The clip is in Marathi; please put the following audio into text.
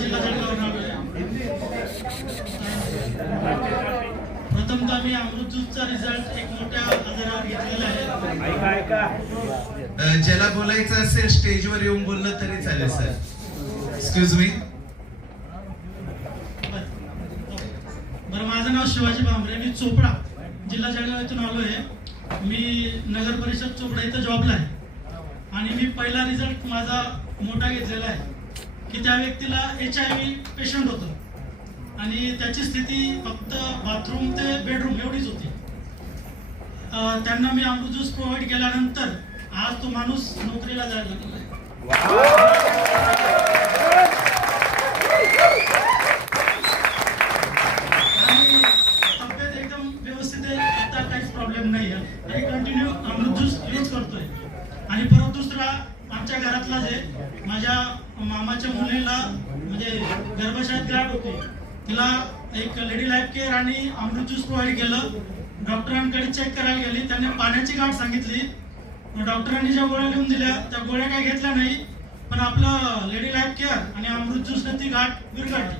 जिल्हा जळगाव आलोय. प्रथमतः मी अमृत ज्यूसचा रिझल्ट एक मोठ्या आजारावर घेतलेला आहे. ज्याला बोलायचं असेल स्टेजवर येऊन बोललं तरी चालेल सर. Excuse me. बरं, माझं नाव शिवाजी भांबरे, मी चोपडा जिल्हा जळगाव येथून आलोय. मी नगर परिषद चोपडा इथं जॉबला आहे आणि मी पहिला रिझल्ट माझा मोठा घेतलेला आहे की त्या व्यक्तीला HIV पेशंट होतं आणि त्याची स्थिती फक्त बाथरूम ते बेडरूम एवढीच होती. त्यांना मी अमृत ज्यूस प्रोव्हाइड केल्यानंतर आज तो माणूस नोकरीला जायला लागला आहे. आणि तब्येत एकदम व्यवस्थित आहे, आता काहीच प्रॉब्लेम नाही आहे आणि कंटिन्यू अमृत ज्यूस यूज करतोय. आणि परत दुसरा आमच्या घरातला जे माझ्या मामाच्या मुलीला म्हणजे गर्भाशयात गाठ होती, तिला एक लेडी लाईफ केअर आणि अमृत ज्यूस प्रोव्हाइड केलं. डॉक्टरांकडे चेक करायला गेली, त्यांनी पाण्याची गाठ सांगितली. डॉक्टरांनी ज्या गोळ्या लिहून दिल्या त्या गोळ्या काही घेतल्या नाही, पण आपलं लेडी लाईफ केअर आणि अमृत ज्यूसने ती गाठ विरघळली.